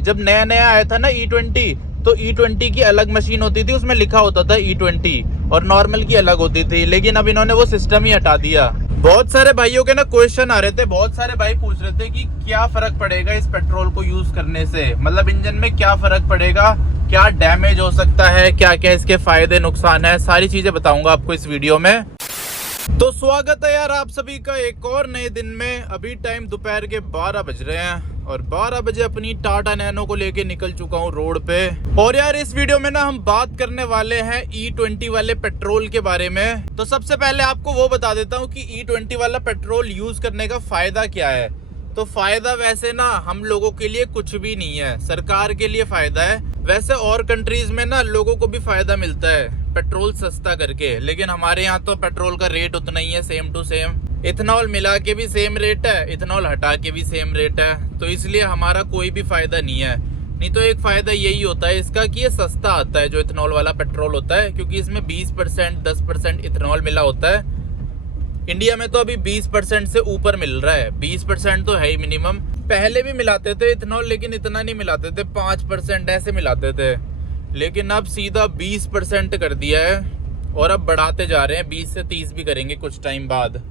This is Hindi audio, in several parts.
जब नया नया आया था ना E20, तो E20 की अलग मशीन होती थी, उसमें लिखा होता था E20 और नॉर्मल की अलग होती थी। लेकिन अब इन्होंने वो सिस्टम ही हटा दिया। बहुत सारे भाइयों के ना क्वेश्चन आ रहे थे, बहुत सारे भाई पूछ रहे थे कि क्या फर्क पड़ेगा इस पेट्रोल को यूज करने से, मतलब इंजन में क्या फर्क पड़ेगा, क्या डैमेज हो सकता है, क्या क्या इसके फायदे नुकसान है, सारी चीजें बताऊंगा आपको इस वीडियो में। तो स्वागत है यार आप सभी का एक और नए दिन में। अभी टाइम दोपहर के 12 बज रहे हैं और 12 बजे अपनी टाटा नैनो को लेके निकल चुका हूँ रोड पे। और यार इस वीडियो में ना हम बात करने वाले हैं E20 वाले पेट्रोल के बारे में। तो सबसे पहले आपको वो बता देता हूँ कि E20 वाला पेट्रोल यूज करने का फायदा क्या है। तो फायदा वैसे ना हम लोगों के लिए कुछ भी नहीं है, सरकार के लिए फायदा है। वैसे और कंट्रीज में ना लोगों को भी फायदा मिलता है पेट्रोल सस्ता करके, लेकिन हमारे यहाँ तो पेट्रोल का रेट उतना ही है, सेम टू सेम। इथेनॉल मिला के भी सेम रेट है, इथेनॉल हटा के भी सेम रेट है, तो इसलिए हमारा कोई भी फायदा नहीं है। नहीं तो एक फायदा यही होता है इसका कि ये सस्ता आता है जो इथेनॉल वाला पेट्रोल होता है, क्योंकि इसमें 20% 10% इथेनॉल मिला होता है। इंडिया में तो अभी 20% से ऊपर मिल रहा है, 20% तो है ही मिनिमम। पहले भी मिलाते थे इथेनॉल, लेकिन इतना नहीं मिलाते थे, 5% ऐसे मिलाते थे, लेकिन अब सीधा 20% कर दिया है और अब बढ़ाते जा रहे हैं, 20 से 30 भी करेंगे कुछ टाइम बाद,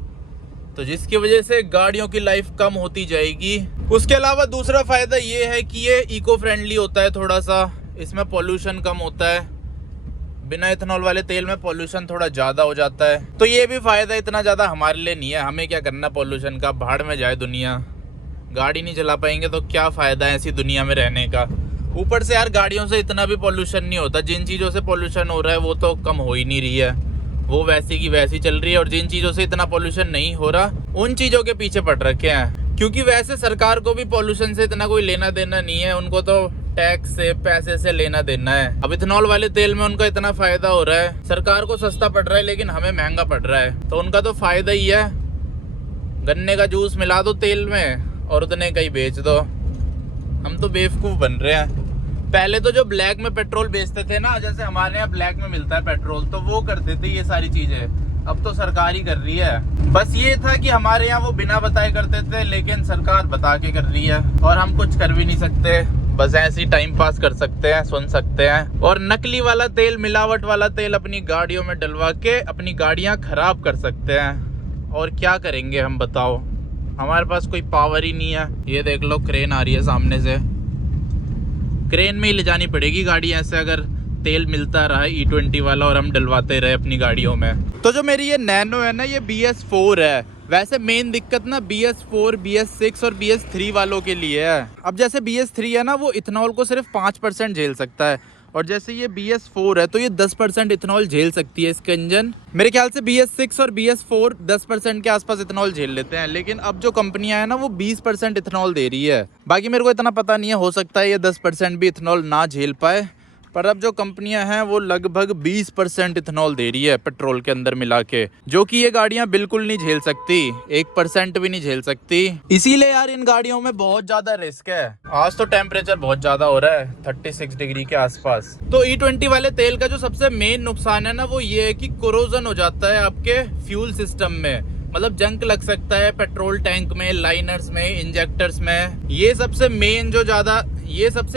तो जिसकी वजह से गाड़ियों की लाइफ कम होती जाएगी। उसके अलावा दूसरा फायदा ये है कि ये इको फ्रेंडली होता है थोड़ा सा, इसमें पॉल्यूशन कम होता है। बिना इथेनॉल वाले तेल में पॉल्यूशन थोड़ा ज़्यादा हो जाता है, तो ये भी फायदा इतना ज़्यादा हमारे लिए नहीं है। हमें क्या करना पॉल्यूशन का, भाड़ में जाए दुनिया, गाड़ी नहीं चला पाएंगे तो क्या फ़ायदा है ऐसी दुनिया में रहने का। ऊपर से यार गाड़ियों से इतना भी पॉल्यूशन नहीं होता, जिन चीज़ों से पॉल्यूशन हो रहा है वो तो कम हो ही नहीं रही है, वो वैसी की वैसी चल रही है। और जिन चीज़ों से इतना पॉल्यूशन नहीं हो रहा उन चीज़ों के पीछे पड़ रखे हैं, क्योंकि वैसे सरकार को भी पॉल्यूशन से इतना कोई लेना देना नहीं है, उनको तो टैक्स से पैसे से लेना देना है। अब इथेनॉल वाले तेल में उनका इतना फायदा हो रहा है, सरकार को सस्ता पड़ रहा है लेकिन हमें महंगा पड़ रहा है, तो उनका तो फायदा ही है। गन्ने का जूस मिला दो तेल में और उतने का ही बेच दो, हम तो बेवकूफ़ बन रहे हैं। पहले तो जो ब्लैक में पेट्रोल बेचते थे ना, जैसे हमारे यहाँ ब्लैक में मिलता है पेट्रोल, तो वो करते थे ये सारी चीज़ें, अब तो सरकार ही कर रही है। बस ये था कि हमारे यहाँ वो बिना बताए करते थे, लेकिन सरकार बता के कर रही है और हम कुछ कर भी नहीं सकते, बस ऐसे ही टाइम पास कर सकते हैं, सुन सकते हैं। और नकली वाला तेल, मिलावट वाला तेल अपनी गाड़ियों में डलवा के अपनी गाड़ियाँ खराब कर सकते हैं। और क्या करेंगे हम बताओ, हमारे पास कोई पावर ही नहीं है। ये देख लो क्रेन आ रही है सामने से, क्रेन में ही ले जानी पड़ेगी गाड़ी ऐसे, अगर तेल मिलता रहा E20 वाला और हम डलवाते रहे अपनी गाड़ियों में। तो जो मेरी ये नैनो है ना, ये BS4 है। वैसे मेन दिक्कत ना BS4, BS6 और BS3 वालों के लिए है। अब जैसे BS3 है ना, वो इथेनॉल को सिर्फ 5% झेल सकता है, और जैसे ये BS4 है तो ये 10% इथेनॉल झेल सकती है इसका इंजन। मेरे ख्याल से BS6 और BS4 10% के आसपास इथेनॉल झेल लेते हैं, लेकिन अब जो कंपनियां हैं ना वो 20% इथेनॉल दे रही है। बाकी मेरे को इतना पता नहीं है, हो सकता है ये 10% भी इथेनॉल ना झेल पाए, पर अब जो कंपनियां हैं वो लगभग 20% इथेनॉल दे रही है पेट्रोल के अंदर मिला के, जो कि ये गाड़ियां बिल्कुल नहीं झेल सकती, 1% भी नहीं झेल सकती। इसीलिए यार इन गाड़ियों में बहुत ज्यादा रिस्क है। आज तो टेम्परेचर बहुत ज्यादा हो रहा है, 36 डिग्री के आसपास। तो E20 वाले तेल का जो सबसे मेन नुकसान है ना, वो ये है कि कोरोजन हो जाता है आपके फ्यूल सिस्टम में, मतलब जंक लग सकता है पेट्रोल टैंक में, लाइनर्स में, इंजेक्टर्स में। ये सबसे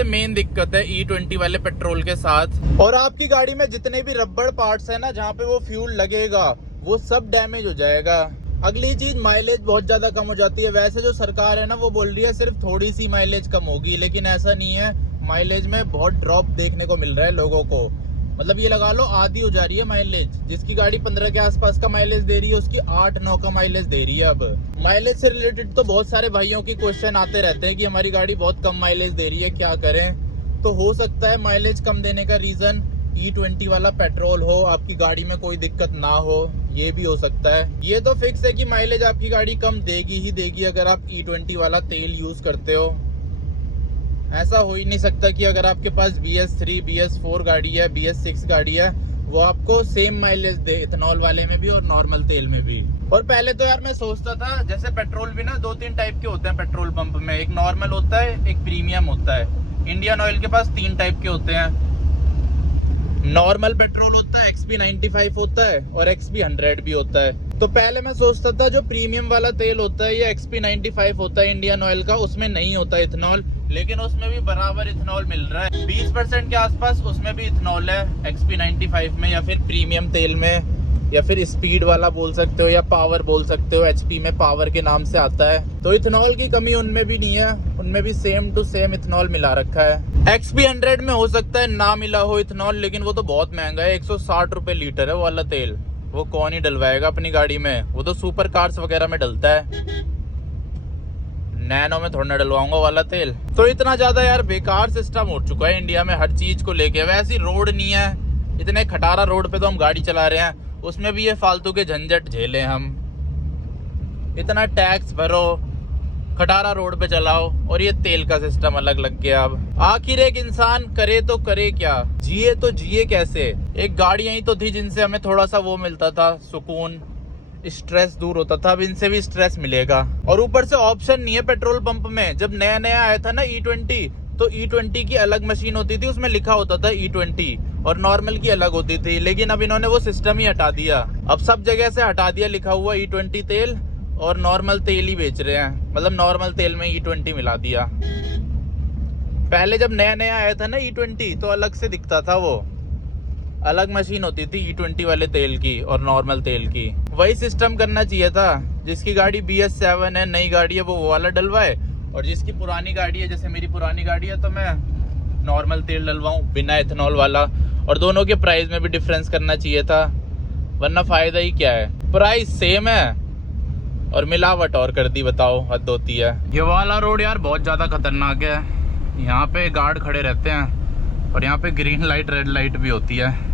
मेन दिक्कत है E20 वाले पेट्रोल के साथ। और आपकी गाड़ी में जितने भी रबड़ पार्ट्स है ना, जहाँ पे वो फ्यूल लगेगा, वो सब डैमेज हो जाएगा। अगली चीज, माइलेज बहुत ज्यादा कम हो जाती है। वैसे जो सरकार है ना वो बोल रही है सिर्फ थोड़ी सी माइलेज कम होगी, लेकिन ऐसा नहीं है। माइलेज में बहुत ड्रॉप देखने को मिल रहा है लोगों को, मतलब ये लगा लो आधी हो जा रही है माइलेज। जिसकी गाड़ी 15 के आसपास का माइलेज दे रही है, उसकी 8-9 का माइलेज दे रही है। अब माइलेज से रिलेटेड तो बहुत सारे भाइयों की क्वेश्चन आते रहते हैं कि हमारी गाड़ी बहुत कम माइलेज दे रही है, क्या करें। तो हो सकता है माइलेज कम देने का रीजन E20 वाला पेट्रोल हो, आपकी गाड़ी में कोई दिक्कत ना हो, ये भी हो सकता है। ये तो फिक्स है कि माइलेज आपकी गाड़ी कम देगी ही देगी अगर आप E20 वाला तेल यूज करते हो। ऐसा हो ही नहीं सकता कि अगर आपके पास BS3, BS4 गाड़ी है, BS6 गाड़ी है, वो आपको सेम माइलेज दे इथेनॉल वाले में भी और नॉर्मल तेल में भी। और पहले तो यार मैं सोचता था, जैसे पेट्रोल भी ना 2-3 टाइप के होते हैं पेट्रोल पंप में, एक नॉर्मल होता है, एक प्रीमियम होता है। इंडियन ऑयल के पास 3 टाइप के होते हैं। नॉर्मल पेट्रोल होता है, XP95 होता है और XP100 भी होता है। तो पहले मैं सोचता था जो प्रीमियम वाला तेल होता है ये XP95 होता है इंडियन ऑयल का, उसमें नहीं होता इथेनॉल, लेकिन उसमें भी बराबर इथेनॉल मिल रहा है 20% के आसपास। उसमें भी इथेनॉल है XP95 में, या फिर प्रीमियम तेल में, या फिर स्पीड वाला बोल सकते हो, या पावर बोल सकते हो। HP में पावर के नाम से आता है। तो इथेनॉल की कमी उनमें भी नहीं है, उनमें भी सेम टू सेम इथेनॉल मिला रखा है। XP100 में हो सकता है ना मिला हो इथेनॉल, लेकिन वो तो बहुत महंगा है। 160 रुपए लीटर है वो वाला तेल। वो कौन ही डलवाएगा अपनी गाड़ी में? वो तो सुपर कार्स वगैरह में डलता है, नैनो में थोड़ा ना डलवाऊंगा वाला तेल। तो इतना ज्यादा यार बेकार सिस्टम हो चुका है इंडिया में हर चीज को लेके। वैसे रोड नहीं है, इतने खटारा रोड पे तो हम गाड़ी चला रहे हैं, उसमें भी ये फालतू के झंझट झेले हम। इतना टैक्स भरो, खटारा रोड पे चलाओ, और ये तेल का सिस्टम अलग लग गया। अब आखिर एक इंसान करे तो करे क्या, जिए तो जिए कैसे? एक गाड़ियां ही तो थी जिनसे हमें थोड़ा सा वो मिलता था, सुकून, स्ट्रेस दूर होता था। अब इनसे भी स्ट्रेस मिलेगा। और ऊपर से ऑप्शन नहीं है पेट्रोल पंप में। जब नया नया आया था ना E20, तो E20 की अलग मशीन होती थी, उसमें लिखा होता था E20, और नॉर्मल की अलग होती थी। लेकिन अब इन्होंने वो सिस्टम ही हटा दिया। अब सब जगह से हटा दिया लिखा हुआ E20 तेल, और नॉर्मल तेल ही बेच रहे हैं। मतलब नॉर्मल तेल में E20 मिला दिया। पहले जब नया नया आया था ना E20, तो अलग से दिखता था, वो अलग मशीन होती थी E20 वाले तेल की और नॉर्मल तेल की। वही सिस्टम करना चाहिए था। जिसकी गाड़ी BS7 है, नई गाड़ी है, वो वाला डलवाए, और जिसकी पुरानी गाड़ी है, जैसे मेरी पुरानी गाड़ी है, तो मैं नॉर्मल तेल डलवाऊं बिना इथेनॉल वाला। और दोनों के प्राइस में भी डिफरेंस करना चाहिए था, वरना फायदा ही क्या है? प्राइस सेम है और मिलावट और कर दी, बताओ, हद होती है। ये वाला रोड यार बहुत ज़्यादा खतरनाक है। यहाँ पे गार्ड खड़े रहते हैं, और यहाँ पे ग्रीन लाइट रेड लाइट भी होती है।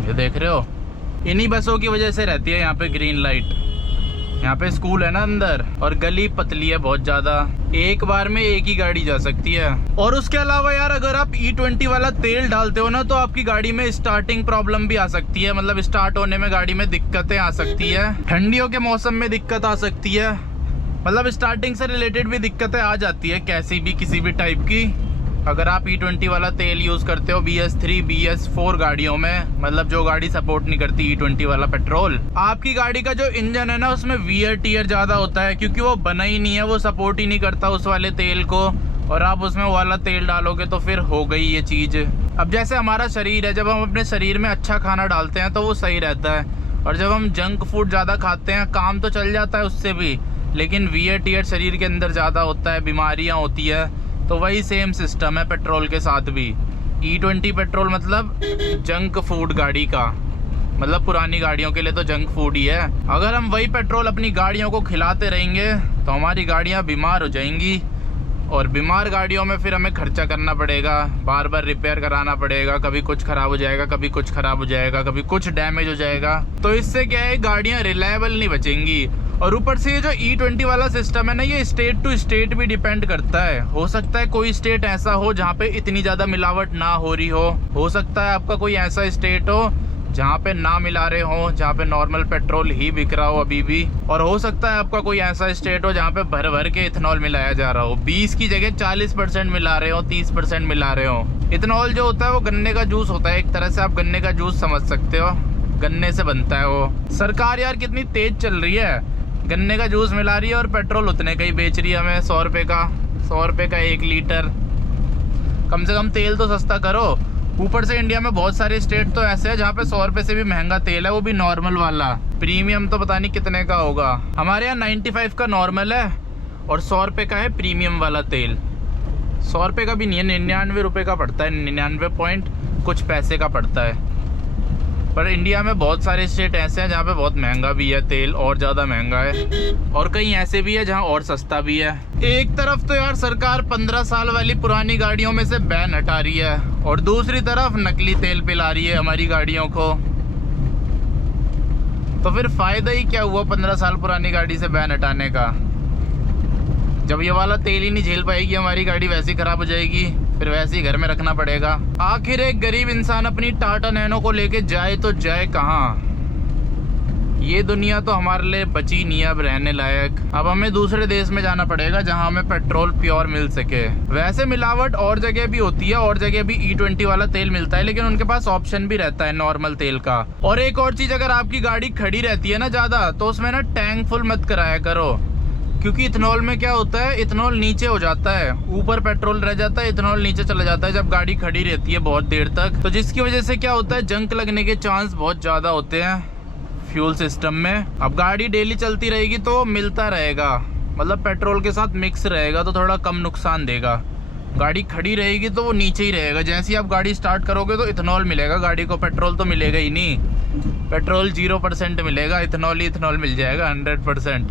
ये देख रहे हो, इन्हीं बसों की वजह से रहती है यहाँ पे ग्रीन लाइट। यहाँ पे स्कूल है ना अंदर, और गली पतली है बहुत ज्यादा, एक बार में एक ही गाड़ी जा सकती है। और उसके अलावा यार अगर आप E20 वाला तेल डालते हो ना, तो आपकी गाड़ी में स्टार्टिंग प्रॉब्लम भी आ सकती है। मतलब स्टार्ट होने में गाड़ी में दिक्कतें आ सकती है। ठंडियों के मौसम में दिक्कत आ सकती है। मतलब स्टार्टिंग से रिलेटेड भी दिक्कतें आ जाती है, कैसी भी किसी भी टाइप की। अगर आप E20 वाला तेल यूज़ करते हो BS3 BS4 गाड़ियों में, मतलब जो गाड़ी सपोर्ट नहीं करती E20 वाला पेट्रोल, आपकी गाड़ी का जो इंजन है ना, उसमें वियर टियर ज़्यादा होता है, क्योंकि वो बना ही नहीं है, वो सपोर्ट ही नहीं करता उस वाले तेल को। और आप उसमें वाला तेल डालोगे तो फिर हो गई ये चीज़। अब जैसे हमारा शरीर है, जब हम अपने शरीर में अच्छा खाना डालते हैं तो वो सही रहता है, और जब हम जंक फूड ज़्यादा खाते हैं, काम तो चल जाता है उससे भी, लेकिन वियर टियर शरीर के अंदर ज़्यादा होता है, बीमारियाँ होती है। तो वही सेम सिस्टम है पेट्रोल के साथ भी। E20 पेट्रोल मतलब जंक फूड गाड़ी का, मतलब पुरानी गाड़ियों के लिए तो जंक फूड ही है। अगर हम वही पेट्रोल अपनी गाड़ियों को खिलाते रहेंगे तो हमारी गाड़ियां बीमार हो जाएंगी, और बीमार गाड़ियों में फिर हमें खर्चा करना पड़ेगा, बार बार रिपेयर कराना पड़ेगा। कभी कुछ खराब हो जाएगा, कभी कुछ खराब हो जाएगा, कभी कुछ डैमेज हो जाएगा। तो इससे क्या है, गाड़ियाँ रिलायबल नहीं बचेंगी। और ऊपर से ये जो E20 वाला सिस्टम है ना, ये स्टेट टू स्टेट भी डिपेंड करता है। हो सकता है कोई स्टेट ऐसा हो जहाँ पे इतनी ज़्यादा मिलावट ना हो रही हो सकता है आपका कोई ऐसा स्टेट हो जहाँ पे ना मिला रहे हो, जहाँ पे नॉर्मल पेट्रोल ही बिक रहा हो अभी भी। और हो सकता है आपका कोई ऐसा स्टेट हो जहाँ पे भर भर के इथेनॉल मिलाया जा रहा हो, 20 की जगह 40% मिला रहे हो, 30% मिला रहे हो। इथेनॉल जो होता है वो गन्ने का जूस होता है, एक तरह से आप गन्ने का जूस समझ सकते हो, गन्ने से बनता है वो। सरकार यार कितनी तेज चल रही है, गन्ने का जूस मिला रही है और पेट्रोल उतने का ही बेच रही है हमें, 100 रुपये का 1 लीटर। कम से कम तेल तो सस्ता करो। ऊपर से इंडिया में बहुत सारे स्टेट तो ऐसे हैं जहाँ पे 100 रुपये से भी महंगा तेल है, वो भी नॉर्मल वाला। प्रीमियम तो पता नहीं कितने का होगा। हमारे यहाँ 95 का नॉर्मल है और 100 रुपये का है प्रीमियम वाला तेल। 100 रुपये का भी नहीं है, 99 रुपये का पड़ता है, 99 पॉइंट कुछ पैसे का पड़ता है। पर इंडिया में बहुत सारे स्टेट ऐसे हैं जहाँ पे बहुत महंगा भी है तेल, और ज़्यादा महंगा है, और कहीं ऐसे भी है जहाँ और सस्ता भी है। एक तरफ तो यार सरकार 15 साल वाली पुरानी गाड़ियों में से बैन हटा रही है, और दूसरी तरफ नकली तेल पिला रही है हमारी गाड़ियों को। तो फिर फायदा ही क्या हुआ 15 साल पुरानी गाड़ी से बैन हटाने का, जब ये वाला तेल ही नहीं झेल पाएगी हमारी गाड़ी, वैसे ही खराब हो जाएगी, फिर वैसे ही घर में रखना पड़ेगा। आखिर एक गरीब इंसान अपनी टाटा नैनो को लेके जाए तो जाए कहाँ? ये दुनिया तो हमारे लिए बची नहीं अब रहने लायक। अब हमें दूसरे देश में जाना पड़ेगा जहां हमें पेट्रोल प्योर मिल सके। वैसे मिलावट और जगह भी होती है, और जगह भी E20 वाला तेल मिलता है, लेकिन उनके पास ऑप्शन भी रहता है नॉर्मल तेल का। और एक और चीज, अगर आपकी गाड़ी खड़ी रहती है ना ज्यादा, तो उसमें ना टैंक फुल मत कराया करो, क्योंकि इथेनॉल में क्या होता है, इथेनॉल नीचे हो जाता है, ऊपर पेट्रोल रह जाता है, इथेनॉल नीचे चला जाता है जब गाड़ी खड़ी रहती है बहुत देर तक। तो जिसकी वजह से क्या होता है, जंक लगने के चांस बहुत ज़्यादा होते हैं फ्यूल सिस्टम में। अब गाड़ी डेली चलती रहेगी तो मिलता रहेगा, मतलब पेट्रोल के साथ मिक्स रहेगा, तो थोड़ा कम नुकसान देगा। गाड़ी खड़ी रहेगी तो वो नीचे ही रहेगा। जैसे ही आप गाड़ी स्टार्ट करोगे तो इथेनॉल मिलेगा गाड़ी को, पेट्रोल तो मिलेगा ही नहीं। पेट्रोल 0% मिलेगा, इथेनॉल ही इथेनॉल मिल जाएगा 100%।